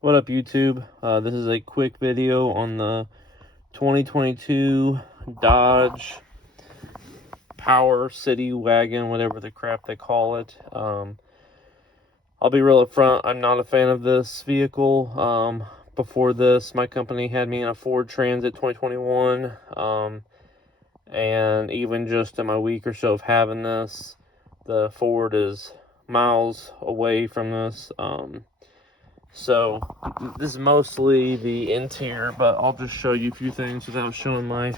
What up, YouTube? This is a quick video on the 2022 Dodge Power City Wagon, whatever the crap they call it. I'll be real up front, I'm not a fan of this vehicle. Before this, my company had me in a Ford Transit 2021, and even just in my week or so of having this, the Ford is miles away from this. So this is mostly the interior, but I'll just show you a few things without showing my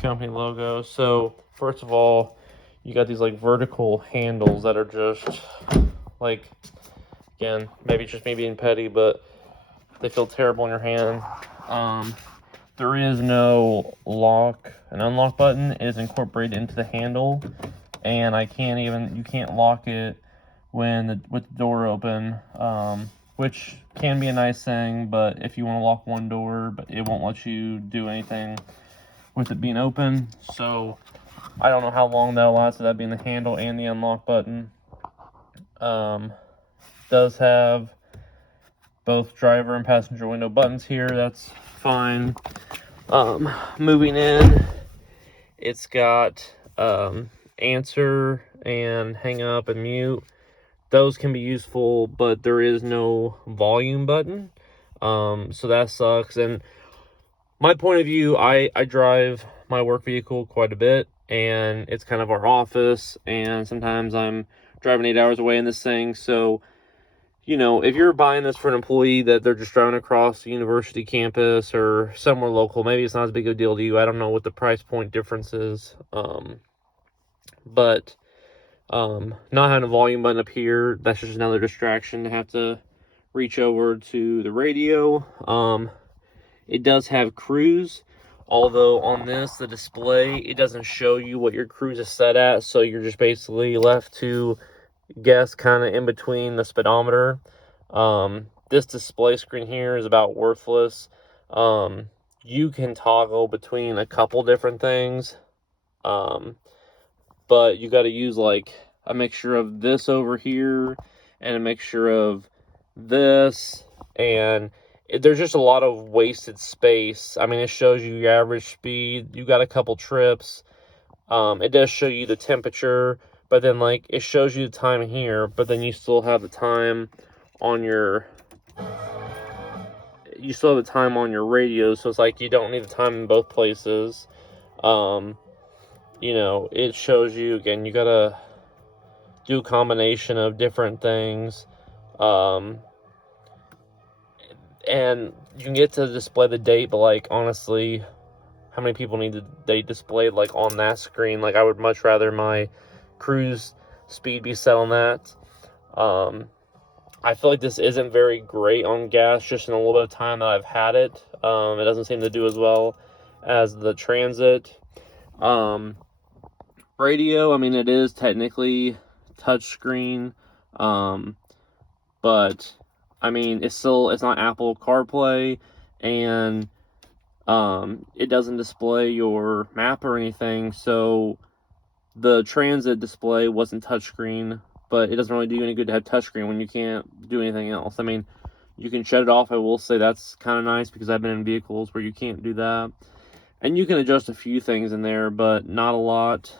company logo. So first of all, you got these like vertical handles that are just like, again, maybe it's just me being petty, but they feel terrible in your hand. There is no lock and unlock button. It is incorporated into the handle, and you can't lock it with the door open, which can be a nice thing, but if you want to lock one door, but it won't let you do anything with it being open. So I don't know how long that'll last, so that being the handle and the unlock button. Does have both driver and passenger window buttons here. That's fine. Moving in, it's got answer and hang up and mute. Those can be useful, but there is no volume button, so that sucks. And my point of view, I drive my work vehicle quite a bit, and it's kind of our office, and sometimes I'm driving 8 hours away in this thing. So, you know, if you're buying this for an employee that they're just driving across the university campus or somewhere local, maybe it's not as big of a deal to you. I don't know what the price point difference is, but not having a volume button up here, that's just another distraction to have to reach over to the radio. It does have cruise, although on this, the display, it doesn't show you what your cruise is set at, so you're just basically left to guess kind of in between the speedometer. This display screen here is about worthless. You can toggle between a couple different things, but you got to use like a mixture of this over here and a mixture of this, and there's just a lot of wasted space. I mean, it shows you your average speed, you got a couple trips. It does show you the temperature, but then like it shows you the time here, but then you still have the time on your radio, so it's like you don't need the time in both places. You know, it shows you, again, you gotta do a combination of different things, and you can get to display the date, but like honestly, how many people need the date displayed like on that screen? Like, I would much rather my cruise speed be set on that. I feel like this isn't very great on gas, just in a little bit of time that I've had it. It doesn't seem to do as well as the Transit. Radio, I mean, it is technically touchscreen, but I mean, it's not Apple CarPlay, and it doesn't display your map or anything. So the Transit display wasn't touchscreen, but it doesn't really do you any good to have touchscreen when you can't do anything else. I mean, you can shut it off. I will say that's kind of nice, because I've been in vehicles where you can't do that. And you can adjust a few things in there, but not a lot.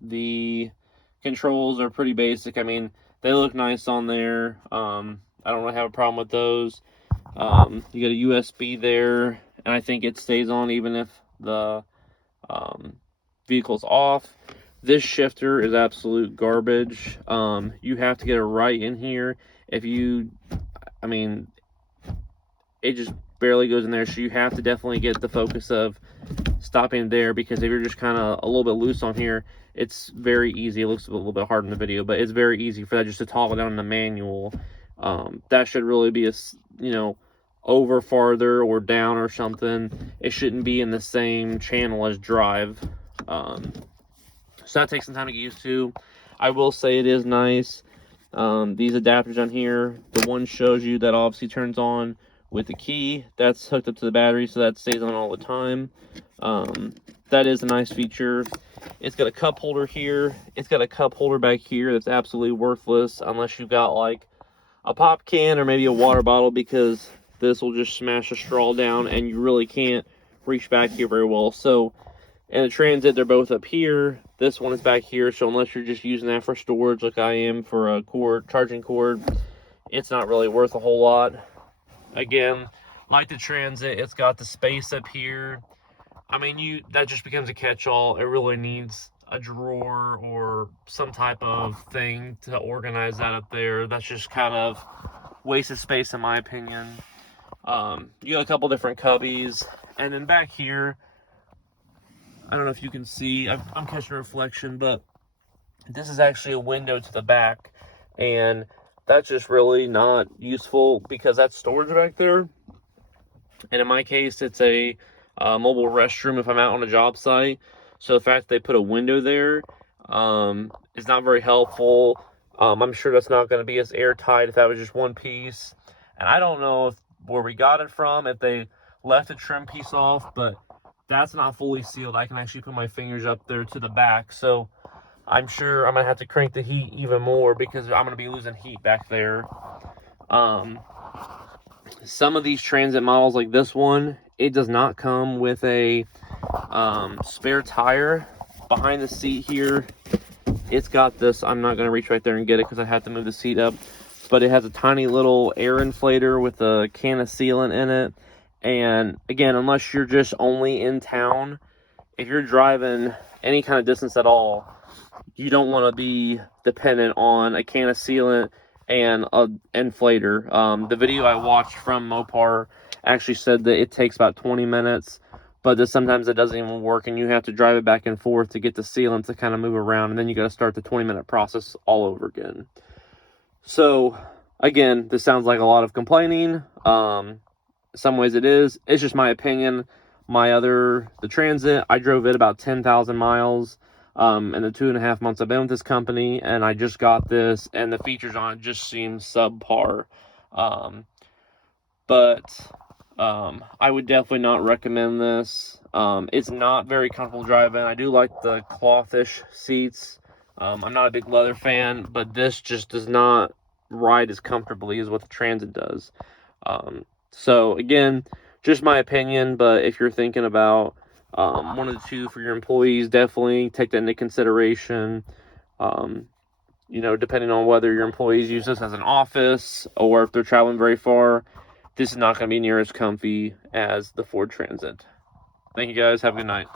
The controls are pretty basic. I mean, they look nice on there. I don't really have a problem with those. You get a USB there, and I think it stays on even if the vehicle's off. This shifter is absolute garbage. You have to get it right in here. I mean, it just barely goes in there, so you have to definitely get the focus of stopping there, because if you're just kind of a little bit loose on here, it's very easy. It looks a little bit hard in the video, but it's very easy for that just to toggle down in the manual. That should really be over farther or down or something. It shouldn't be in the same channel as drive. So that takes some time to get used to. I will say it is nice. These adapters on here, the one shows you that obviously turns on with the key. That's hooked up to the battery, so that stays on all the time. That is a nice feature. It's got a cup holder here. It's got a cup holder back here that's absolutely worthless unless you've got like a pop can or maybe a water bottle, because this will just smash a straw down and you really can't reach back here very well. So in the Transit, they're both up here. This one is back here, so unless you're just using that for storage like I am for a charging cord, it's not really worth a whole lot. Again, like the Transit, it's got the space up here. I mean, that just becomes a catch-all. It really needs a drawer or some type of thing to organize that up there. That's just kind of waste of space in my opinion. You got a couple different cubbies, and then back here, I don't know if you can see, I'm catching a reflection, but this is actually a window to the back, and that's just really not useful because that's storage back there. And in my case, it's a mobile restroom if I'm out on a job site. So the fact they put a window there is not very helpful. I'm sure that's not going to be as airtight if that was just one piece. And I don't know where we got it from, if they left a trim piece off, but that's not fully sealed. I can actually put my fingers up there to the back. So I'm sure I'm going to have to crank the heat even more because I'm going to be losing heat back there. Some of these Transit models like this one, it does not come with a spare tire behind the seat here. It's got this, I'm not going to reach right there and get it because I have to move the seat up, but it has a tiny little air inflator with a can of sealant in it. And again, unless you're just only in town, if you're driving any kind of distance at all, you don't want to be dependent on a can of sealant and an inflator. The video I watched from Mopar actually said that it takes about 20 minutes, but that sometimes it doesn't even work and you have to drive it back and forth to get the sealant to kind of move around, and then you got to start the 20-minute process all over again. So again, this sounds like a lot of complaining. Some ways it is. It's just my opinion. The Transit, I drove it about 10,000 miles in the 2.5 months I've been with this company, and I just got this, and the features on it just seem subpar. But I would definitely not recommend this. It's not very comfortable driving. I do like the clothish seats. I'm not a big leather fan, but this just does not ride as comfortably as what the Transit does. So again, just my opinion, but if you're thinking about one of the two for your employees, definitely take that into consideration. Depending on whether your employees use this as an office or if they're traveling very far, this is not going to be near as comfy as the Ford Transit. Thank you guys. Have a good night.